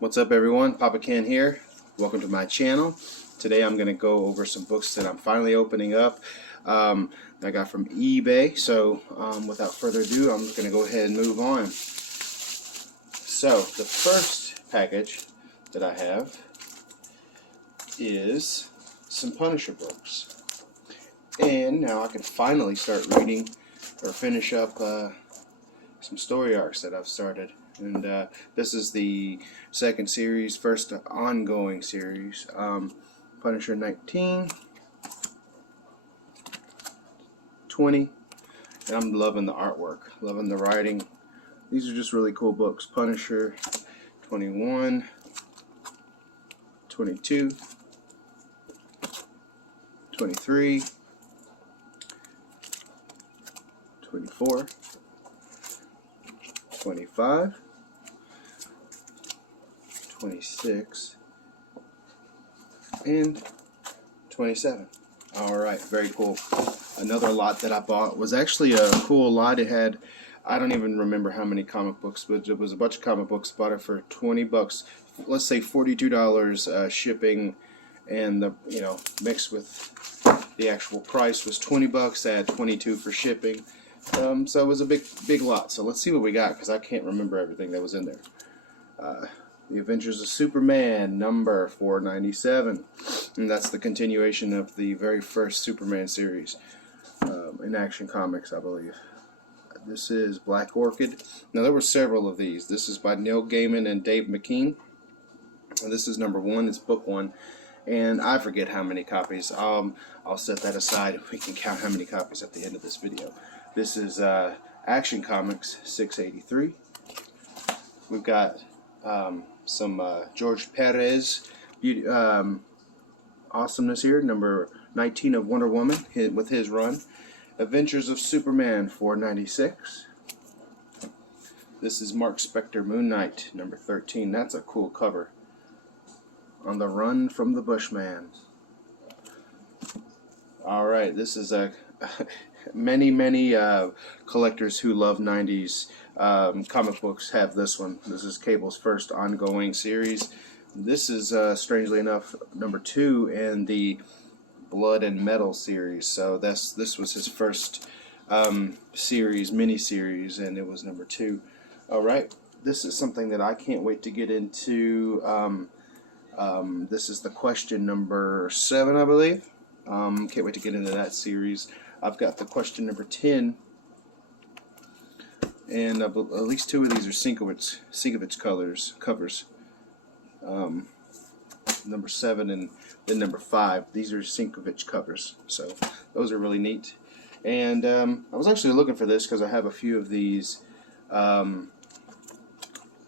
What's up, everyone? Papa Ken here. Welcome to my channel. Today I'm going to go over some books that I'm finally opening up. I got from eBay. So without further ado, I'm going to go ahead and move on. So the first package that I have is some Punisher books. And now I can finally start reading or finish up some story arcs that I've started. And this is the second series, first ongoing series. Punisher 19, 20, and I'm loving the artwork, loving the writing. These are just really cool books. Punisher 21, 22, 23, 24, 25, 26, and 27. Alright, very cool. Another lot that I bought was actually a cool lot. It had, I don't even remember how many comic books, but it was a bunch of comic books. Bought it for 20 bucks. Let's say $42 shipping, and the mixed with the actual price was 20 bucks. I had 22 for shipping. So it was a big lot. So let's see what we got, because I can't remember everything that was in there. The Adventures of Superman, number 497, and that's the continuation of the very first Superman series in Action Comics, I believe. This is Black Orchid. Now there were several of these. This is by Neil Gaiman and Dave McKean. And this is number 1. It's book 1, and I forget how many copies. I'll set that aside. We can count how many copies at the end of this video. This is Action Comics 683. We've got some George Perez awesomeness here, number 19 of Wonder Woman with his run. Adventures of Superman 496. This is Mark Spector Moon Knight, number 13. That's a cool cover. On the Run from the Bushman. Alright, this is a many collectors who love 90s comic books have this one. This is Cable's first ongoing series. This is strangely enough number 2 in the Blood and Metal series. So this was his first mini-series, and it was number 2. Alright, this is something that I can't wait to get into. This is the Question number 7, I believe. Can't wait to get into that series. I've got the Question number 10, and at least 2 of these are Sienkiewicz covers. Number 7 and then number 5. These are Sienkiewicz covers, so those are really neat. And I was actually looking for this because I have a few of these in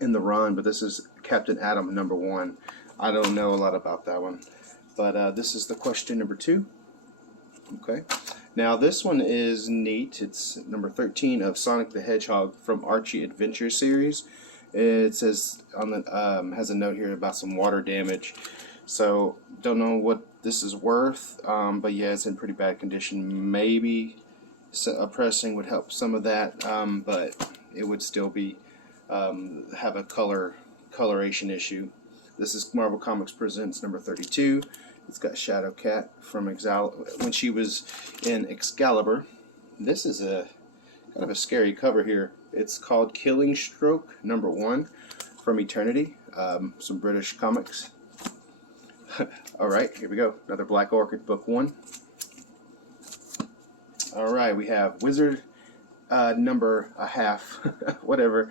the run, but this is Captain Atom number 1. I don't know a lot about that one, but this is the Question number 2. Okay. Now this one is neat. It's number 13 of Sonic the Hedgehog from Archie Adventure series. It says on the has a note here about some water damage. So don't know what this is worth, but yeah, it's in pretty bad condition. Maybe a pressing would help some of that, but it would still be have a coloration issue. This is Marvel Comics Presents number 32. It's got Shadowcat from when she was in Excalibur. This is a kind of a scary cover here. It's called Killing Stroke number 1 from Eternity. Some British comics. Alright, here we go. Another Black Orchid book 1. Alright, we have Wizard number a half, whatever,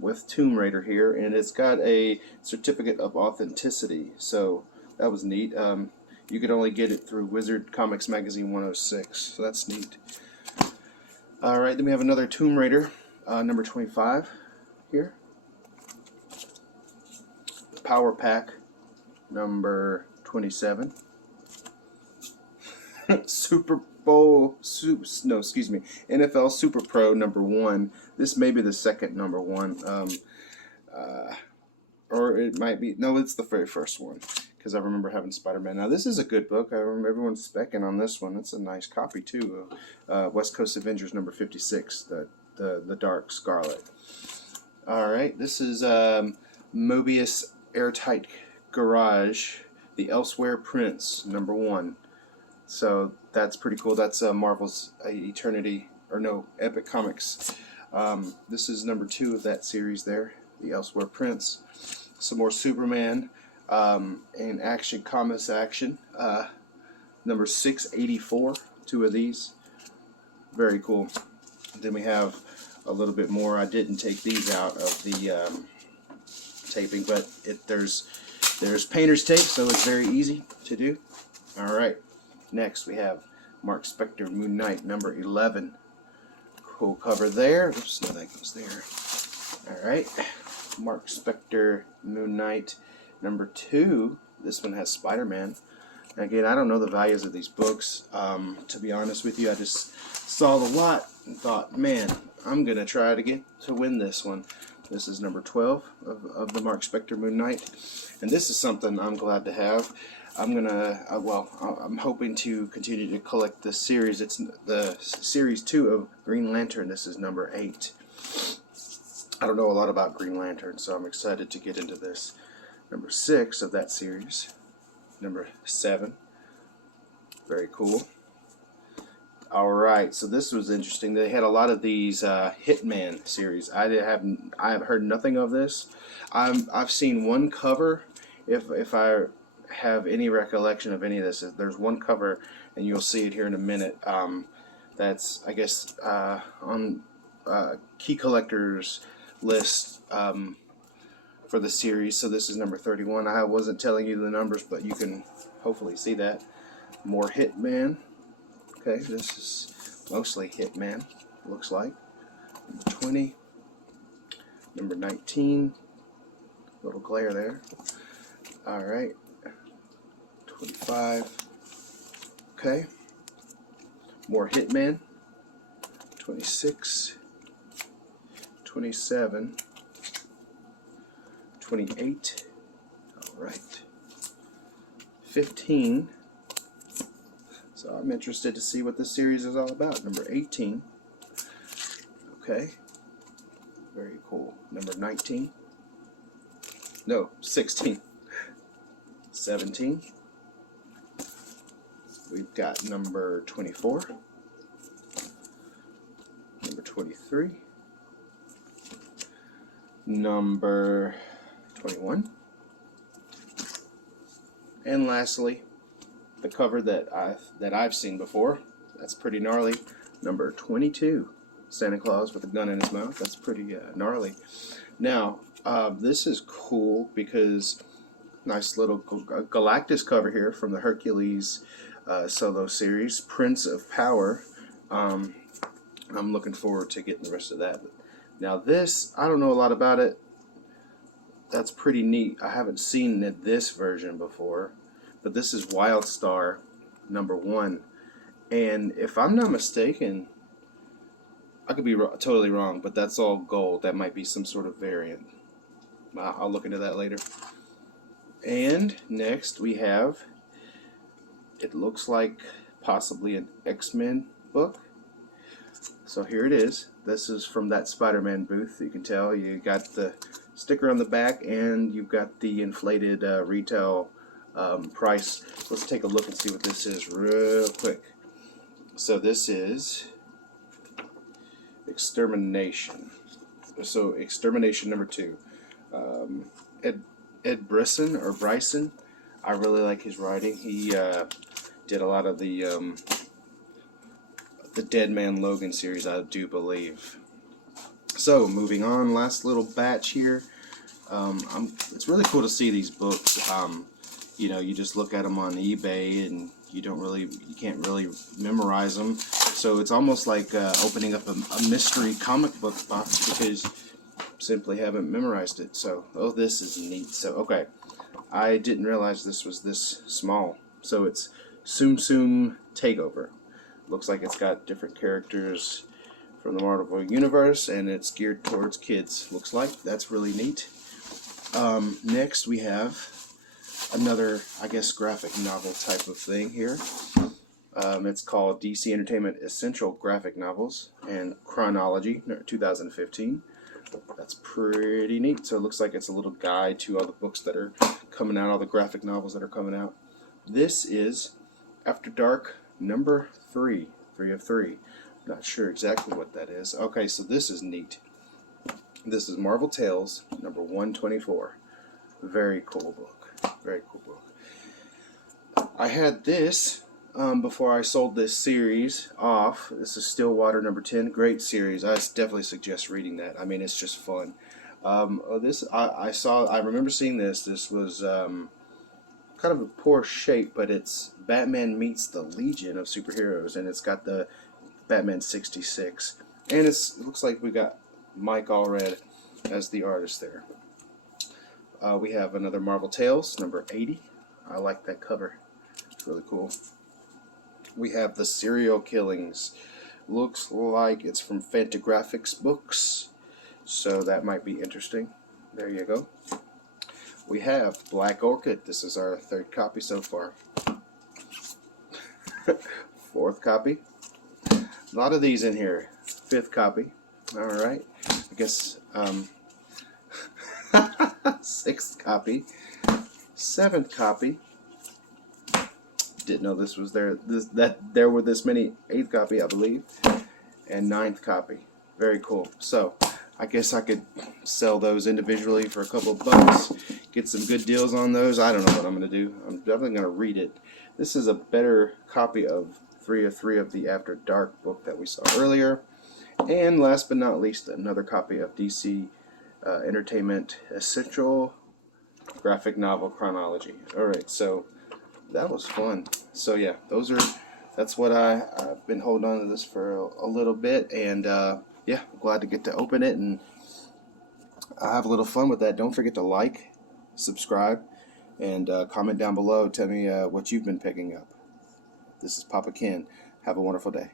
with Tomb Raider here, and it's got a certificate of authenticity, so that was neat. You could only get it through Wizard Comics Magazine 106, so that's neat. Alright, then we have another Tomb Raider, number 25 here. Power Pack, number 27. NFL Super Pro number 1. This may be the second number 1. Or it might be, no, it's the very first one, because I remember having Spider-Man. Now this is a good book. I remember everyone's specking on this one. It's a nice copy too. West Coast Avengers number 56, the Dark Scarlet. All right, this is Mobius Airtight Garage, the Elsewhere Prince, #1. So that's pretty cool. That's Marvel's Eternity, or no, Epic Comics. This is #2 of that series there, the Elsewhere Prince. Some more Superman and Action Comics action. Number 684, 2 of these. Very cool. Then we have a little bit more. I didn't take these out of the taping, but there's painter's tape, so it's very easy to do. All right. Next we have Mark Spector Moon Knight, #11. Cool cover there. Oops, no, that goes there. All right. Mark Spector Moon Knight, #2. This one has Spider-Man. Again, I don't know the values of these books. To be honest with you, I just saw the lot and thought, man, I'm gonna try to win this one. This is #12 of the Mark Spector Moon Knight, and this is something I'm glad to have. I'm hoping to continue to collect this series. It's the series 2 of Green Lantern. This is #8. I don't know a lot about Green Lantern, so I'm excited to get into this. #6 of that series. #7. Very cool. Alright, so this was interesting. They had a lot of these Hitman series. I have heard nothing of this. I've seen one cover, if I have any recollection of any of this. There's one cover, and you'll see it here in a minute. That's, I guess, on key collectors list for the series. So this is #31. I wasn't telling you the numbers, but you can hopefully see that. More Hitman. Okay, this is mostly Hitman, looks like. #20. #19. Little glare there. Alright. 25. Okay. More Hitman. 26. 27. 28. Alright. 15. So I'm interested to see what this series is all about. #18. Okay. Very cool. #19. No, 16. 17. We've got #24. #23. #21. And lastly, the cover that I've seen before. That's pretty gnarly. #22. Santa Claus with a gun in his mouth. That's pretty gnarly. Now, this is cool because nice little Galactus cover here from the Hercules solo series, Prince of Power. I'm looking forward to getting the rest of that. Now this, I don't know a lot about it. That's pretty neat. I haven't seen this version before, but this is Wildstar #1, and if I'm not mistaken, I could be totally wrong, but that's all gold. That might be some sort of variant. I'll look into that later. And next we have, it looks like possibly an X-Men book. So here it is. This is from that Spider-Man booth. You can tell you got the sticker on the back, and you've got the inflated retail price. Let's take a look and see what this is real quick. So this is Extermination. So Extermination #2. Ed Brisson. I really like his writing. He did a lot of the Dead Man Logan series, I do believe. So moving on, last little batch here. It's really cool to see these books. You know, you just look at them on eBay and you can't really memorize them. So it's almost like opening up a mystery comic book box because you simply haven't memorized it. So, oh, this is neat. So, okay, I didn't realize this was this small. So it's Tsum Tsum Takeover. Looks like it's got different characters from the Marvel Universe, and it's geared towards kids. Looks like that's really neat. Next we have another, I guess, graphic novel type of thing here. It's called DC Entertainment Essential Graphic Novels and Chronology 2015. That's pretty neat. So it looks like it's a little guide to all the books that are coming out, all the graphic novels that are coming out. This is After Dark number 3, 3 of 3. Not sure exactly what that is. Okay, so this is neat. This is Marvel Tales number 124. Very cool book. Very cool book. I had this before I sold this series off. This is Stillwater number 10. Great series. I definitely suggest reading that. I mean, it's just fun. I remember seeing this. This was kind of a poor shape, but it's Batman meets the Legion of Superheroes, and it's got the Batman 66. And it looks like we got Mike Allred as the artist there. We have another Marvel Tales, number 80. I like that cover. It's really cool. We have The Serial Killings. Looks like it's from Fantagraphics Books, so that might be interesting. There you go. We have Black Orchid. This is our 3rd copy so far. 4th copy. A lot of these in here. 5th copy. Alright. I guess 6th copy. 7th copy. Didn't know this was there. That there were this many. 8th copy, I believe. And 9th copy. Very cool. So I guess I could sell those individually for a couple of bucks. Get some good deals on those. I don't know what I'm going to do. I'm definitely going to read it. This is a better copy of 3 of 3 of the After Dark book that we saw earlier. And last but not least, another copy of DC Entertainment Essential Graphic Novel Chronology. Alright, so that was fun. So yeah, that's what I've been holding on to this for a little bit, and yeah, I'm glad to get to open it and have a little fun with that. Don't forget to like, subscribe, and comment down below. Tell me what you've been picking up. This is Papa Ken. Have a wonderful day.